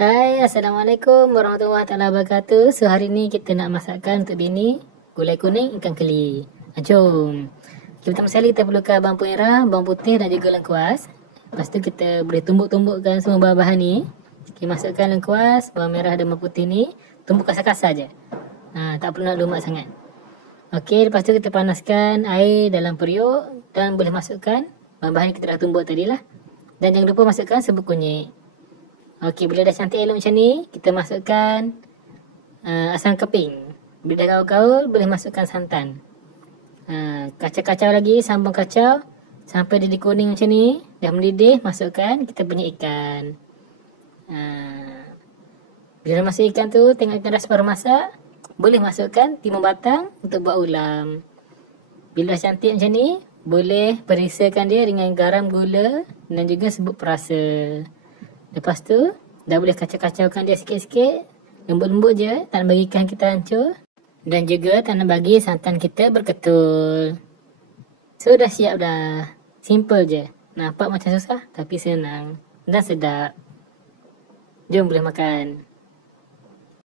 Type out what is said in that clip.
Hai, Assalamualaikum warahmatullahi wabarakatuh. So, hari ni kita nak masakkan untuk bini gulai kuning ikan keli. Jom. Pertama sekali kita perlukan bawang merah, bawang putih dan juga lengkuas. Lepas tu kita boleh tumbuk-tumbukkan semua bahan-bahan ni. Okay, masukkan lengkuas, bawang merah dan bawang putih ni. Tumbuk kasar-kasar je. Tak perlu nak lumak sangat. Okey, lepas tu kita panaskan air dalam periuk dan boleh masukkan bahan-bahan yang kita dah tumbuk tadi lah. Dan jangan lupa masukkan serbuk kunyit. Okey, bila dah cantik elok macam ni, kita masukkan asam keping. Bila dah gaul-gaul, boleh masukkan santan. Kacau-kacau lagi, sambung kacau sampai dia kuning macam ni. Dah mendidih, masukkan kita punya ikan. Bila dah masuk ikan tu, tengok ikan dah separuh masak, boleh masukkan timun batang untuk buat ulam. Bila dah cantik macam ni, boleh perisakan dia dengan garam, gula dan juga serbuk perasa. Lepas tu, dah boleh kacau-kacaukan dia sikit-sikit. Lembut-lembut je, tak nak bagi ikan kita hancur. Dan juga tak nak bagi santan kita berketul. So, dah siap dah. Simple je. Nampak macam susah, tapi senang. Dan sedap. Jom boleh makan.